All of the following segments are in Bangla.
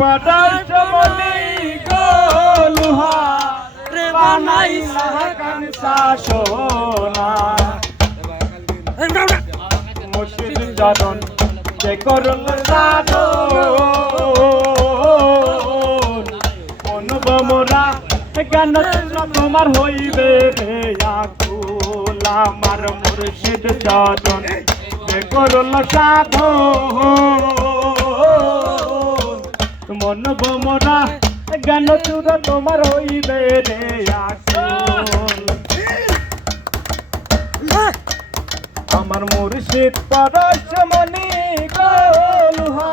পরশমণি গো লোহা রে বানাইলা কাঞ্চা সোনা মুর্শিদ চরণ যে করল সাধন মনব মোরা জ্ঞান তোমার হইবে রে আকুল আমার মুর্শিদ চরণ যে করল সাধন মনব মোরা জ্ঞান তোমার হইবে রে আকুল আমার মুর্শিদ পরশমণি গো লোহা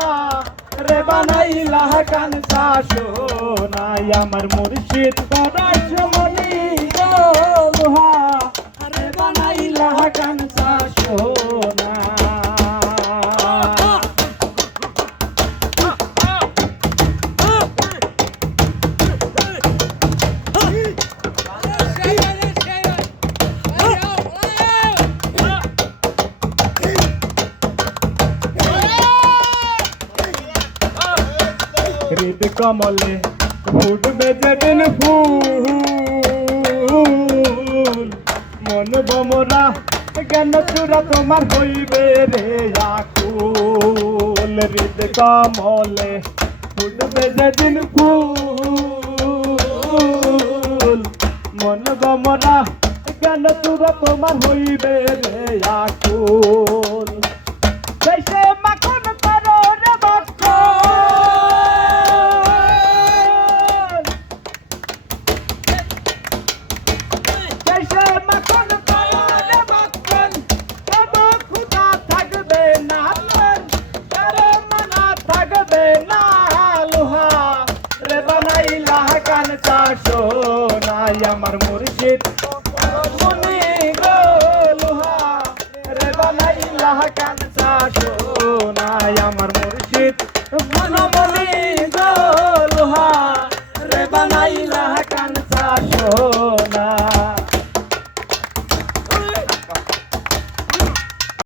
রে বানাইলা কাঞ্চা সোনা আমার মুর্শিদ পরশমণি গো লোহা রে বানাইলা কাঞ্চা সোনা হৃদ কমলে ফুটবে যেদিন ফুল মন বমরা জ্ঞান চূড়া তোমার হইবে রে আকুল হৃদ কমলে ফুটবে যেদিন ফুল মন বমরা জ্ঞান চূড়া তোমার হইবে রে আকুল জৈসে মাখন করো রে সোনা আমার মুর্শিদ